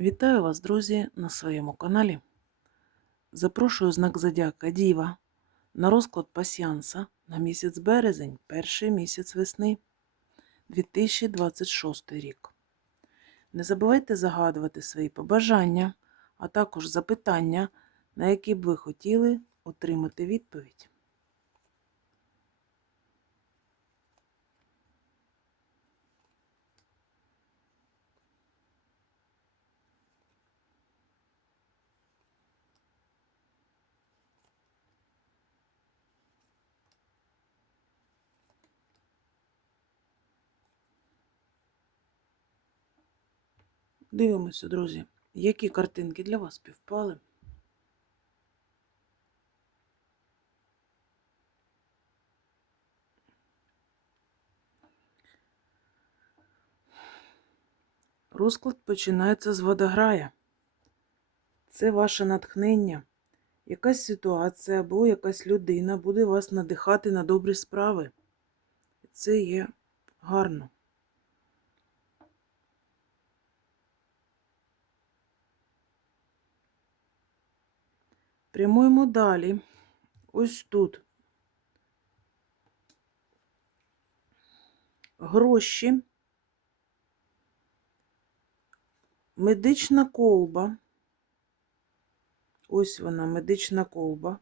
Вітаю вас, друзі, на своєму каналі. Запрошую знак Зодіака Діва на розклад пасіанса на місяць березень, перший місяць весни 2026 рік. Не забувайте загадувати свої побажання, а також запитання, на які б ви хотіли отримати відповідь. Дивимося, друзі, які картинки для вас співпали. Розклад починається з водограя. Це ваше натхнення. Якась ситуація або якась людина буде вас надихати на добрі справи. Це є гарно. Прямуємо далі. Ось тут. Гроші. Медична колба. Ось вона, медична колба.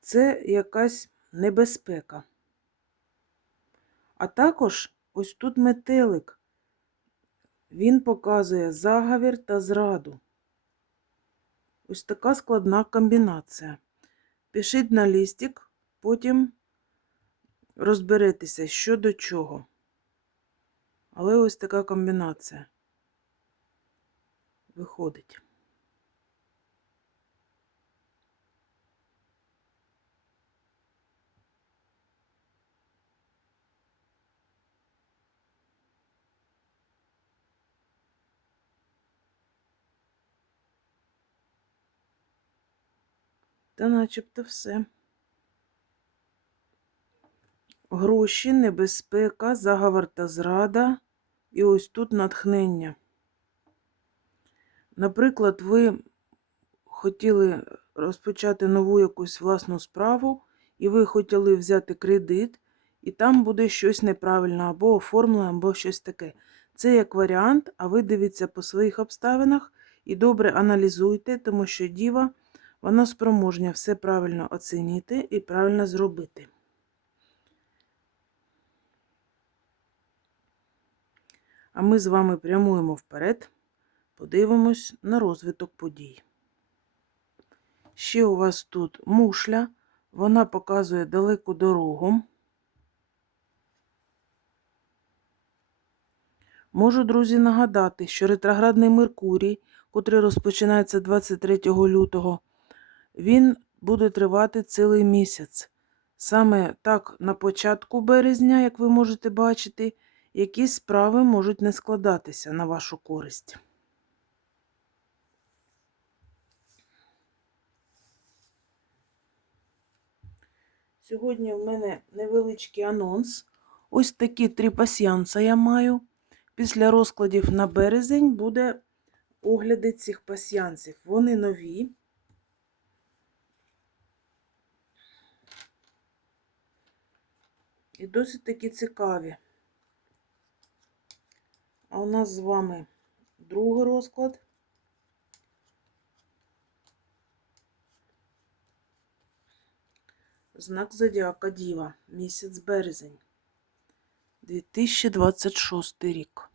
Це якась небезпека. А також ось тут метелик. Він показує заговір та зраду. Ось така складна комбінація. Пишіть на лістик, потім розберетеся, що до чого. Але ось така комбінація виходить. Та начебто все. Гроші, небезпека, заговор та зрада. І ось тут натхнення. Наприклад, ви хотіли розпочати нову якусь власну справу, і ви хотіли взяти кредит, і там буде щось неправильно, або оформлено, або щось таке. Це як варіант, а ви дивіться по своїх обставинах і добре аналізуйте, тому що діва. Вона спроможня все правильно оцінити і правильно зробити. А ми з вами прямуємо вперед, подивимось на розвиток подій. Ще у вас тут мушля, вона показує далеку дорогу. Можу, друзі, нагадати, що ретроградний Меркурій, котрий розпочинається 23 лютого, він буде тривати цілий місяць. Саме так, на початку березня, як ви можете бачити, якісь справи можуть не складатися на вашу користь. Сьогодні в мене невеличкий анонс. Ось такі три пасіянса я маю. Після розкладів на березень буде огляди цих пасіянсів. Вони нові. І досить такі цікаві. А у нас з вами другий розклад. Знак Зодіака Діва, місяць березень, 2026 рік.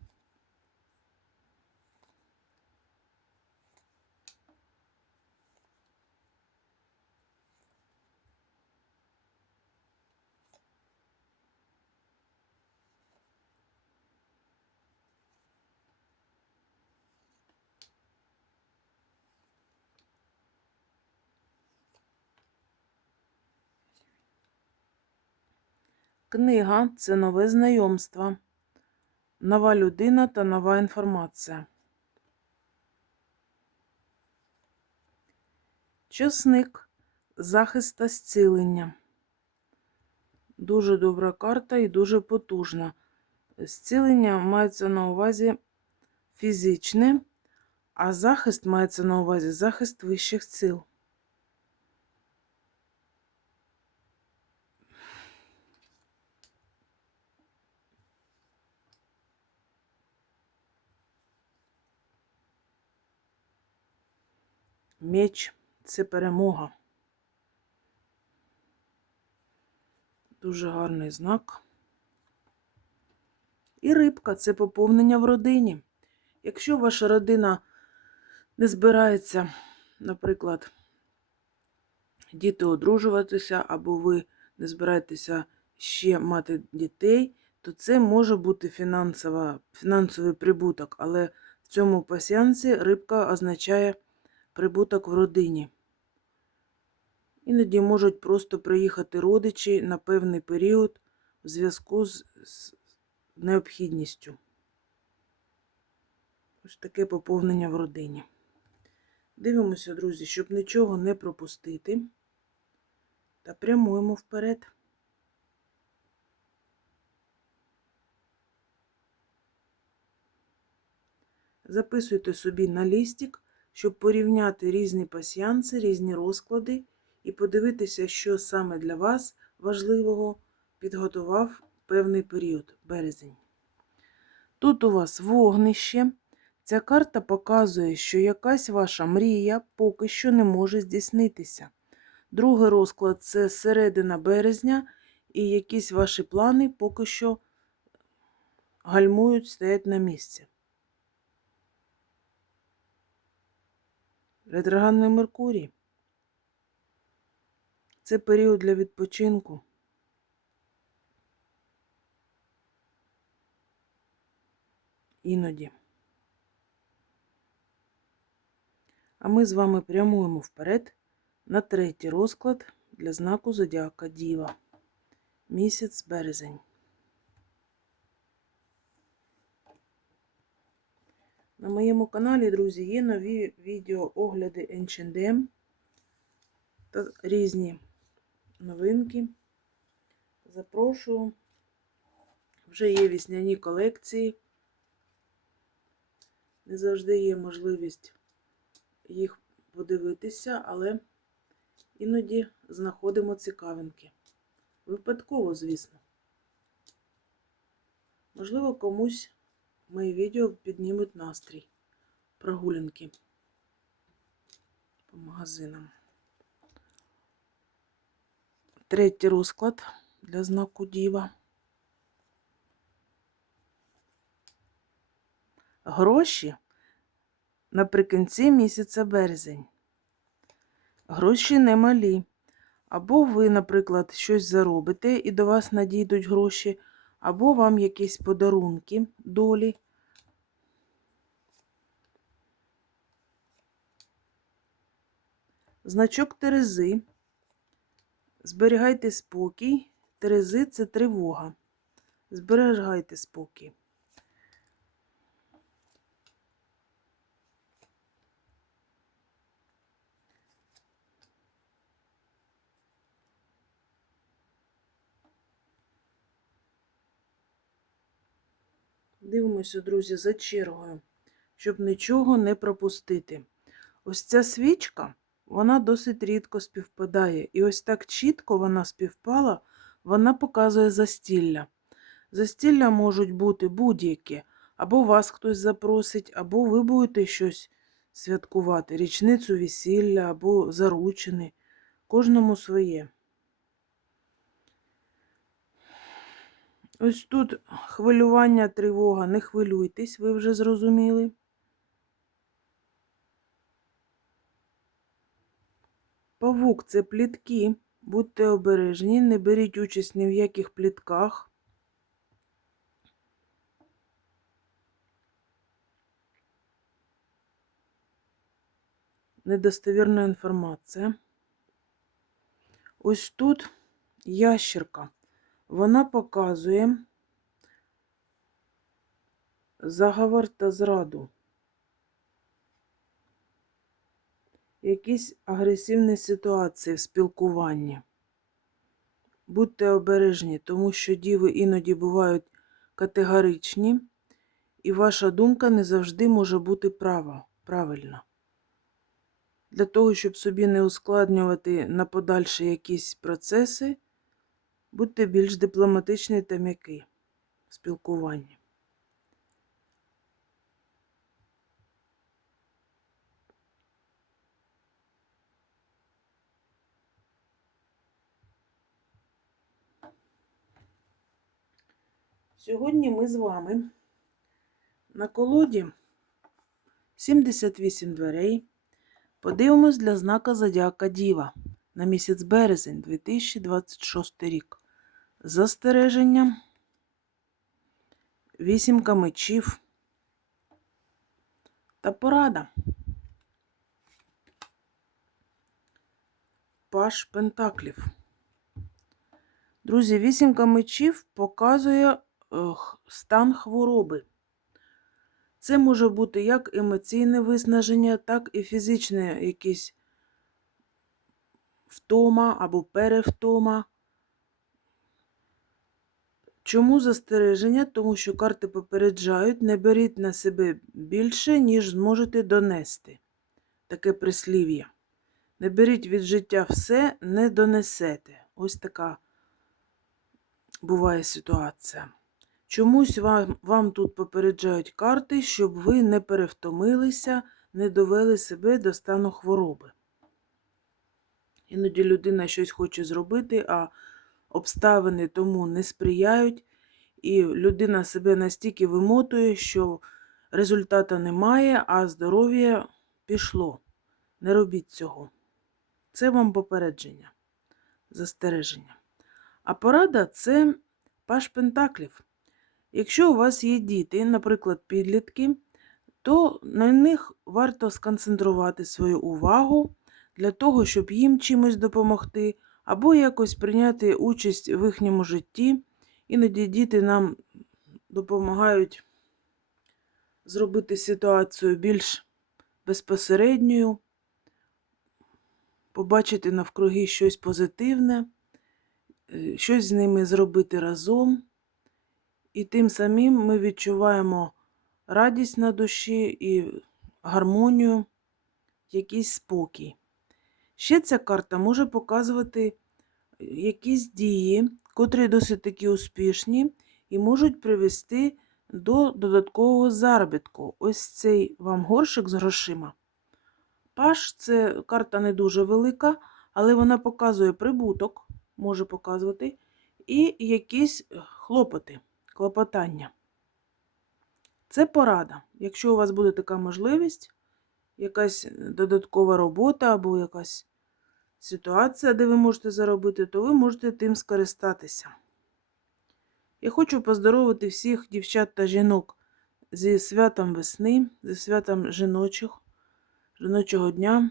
Книга це нове знайомство, нова людина та нова інформація. Часник захист та зцілення. Дуже добра карта і дуже потужна. Зцілення мається на увазі фізичне, А захист мається на увазі захист вищих сил. Меч це перемога. Дуже гарний знак. І рибка це поповнення в родині. Якщо ваша родина не збирається, наприклад, діти одружуватися, або ви не збираєтеся ще мати дітей, то це може бути фінансова, фінансовий прибуток, але в цьому пасіянсі рибка означає прибуток в родині. Іноді можуть просто приїхати родичі на певний період в зв'язку з, з необхідністю. Ось таке поповнення в родині. Дивимося, друзі, щоб нічого не пропустити. Та прямуємо вперед. Записуйте собі на лістик, щоб порівняти різні пасіянси, різні розклади і подивитися, що саме для вас важливого підготував певний період березень. Тут у вас вогнище. Ця карта показує, що якась ваша мрія поки що не може здійснитися. Другий розклад це середина березня, і якісь ваші плани поки що гальмують, стоять на місці. Ретроградний Меркурій. Це період для відпочинку. Іноді. А ми з вами прямуємо вперед на третій розклад для знаку Зодіака Діва. Місяць березень. На моєму каналі, друзі, є нові відео огляди H&M та різні новинки. Запрошую. Вже є вісняні колекції. Не завжди є можливість їх подивитися, але іноді знаходимо цікавинки. Випадково, звісно. Можливо, комусь мої відео піднімуть настрій. Прогулянки по магазинам. Третій розклад для знаку Діва. Гроші наприкінці місяця березень. Гроші немалі. Або ви, наприклад, щось заробите і до вас надійдуть гроші, або вам якісь подарунки долі. Значок Терези. Зберігайте спокій. Терези це тривога. Зберігайте спокій. Дивимося, друзі, за чергою, щоб нічого не пропустити. Ось ця свічка, вона досить рідко співпадає. І ось так чітко вона співпала, вона показує застілля. Застілля можуть бути будь-які. Або вас хтось запросить, або ви будете щось святкувати, річницю весілля, або заручини. Кожному своє. Ось тут хвилювання, тривога, не хвилюйтесь, ви вже зрозуміли. Павук це плітки. Будьте обережні, не беріть участь ні в яких плітках. Недостовірна інформація. Ось тут ящерка. Вона показує заговор та зраду. Якісь агресивні ситуації в спілкуванні. Будьте обережні, тому що діви іноді бувають категоричні, і ваша думка не завжди може бути права. правильно. Для того, щоб собі не ускладнювати на подальше якісь процеси, будьте більш дипломатичні та м'які в спілкуванні. Сьогодні ми з вами на колоді 78 дверей. Подивимось для знака Зодіака Діва на місяць березень 2026 рік. Застереження. Вісімка мечів та порада. Паш Пентаклів. Друзі, вісімка мечів показує стан хвороби. Це може бути як емоційне виснаження, так і фізичне якесь втома або перевтома. Чому застереження? Тому що карти попереджають, не беріть на себе більше, ніж зможете донести. Таке прислів'я. Не беріть від життя все, не донесете. Ось така буває ситуація. Чомусь вам, вам тут попереджають карти, щоб ви не перевтомилися, не довели себе до стану хвороби. Іноді людина щось хоче зробити, а обставини тому не сприяють, і людина себе настільки вимотує, що результату немає, а здоров'я пішло. Не робіть цього. Це вам попередження, застереження. А порада це паш пентаклів. Якщо у вас є діти, наприклад, підлітки, то на них варто сконцентрувати свою увагу для того, щоб їм чимось допомогти, або якось прийняти участь в їхньому житті. Іноді діти нам допомагають зробити ситуацію більш безпосередньою, побачити навкруги щось позитивне, е, щось з ними зробити разом. І тим самим ми відчуваємо радість на душі і гармонію, якийсь спокій. Ще ця карта може показувати якісь дії, котрі досить такі успішні, і можуть привести до додаткового заробітку. Ось цей вам горшик з грошима. Паш це карта не дуже велика, але вона показує прибуток, може показувати, і якісь хлопоти, клопотання. Це порада. Якщо у вас буде така можливість, якась додаткова робота або якась ситуація, де ви можете заробити, то ви можете тим скористатися. Я хочу поздоровити всіх дівчат та жінок зі святом весни, зі святом жіночих, жіночого дня.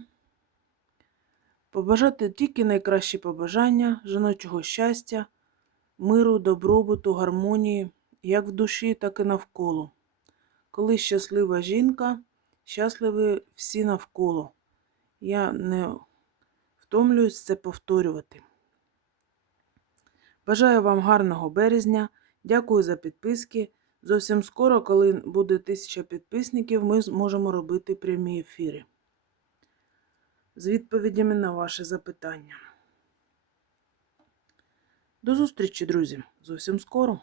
Побажати тільки найкращі побажання, жіночого щастя, миру, добробуту, гармонії, як в душі, так і навколо. Коли щаслива жінка, щасливі всі навколо. Я не втомлююсь це повторювати. Бажаю вам гарного березня. Дякую за підписки. Зовсім скоро, коли буде тисяча підписників, ми зможемо робити прямі ефіри з відповідями на ваші запитання. До зустрічі, друзі! Зовсім скоро.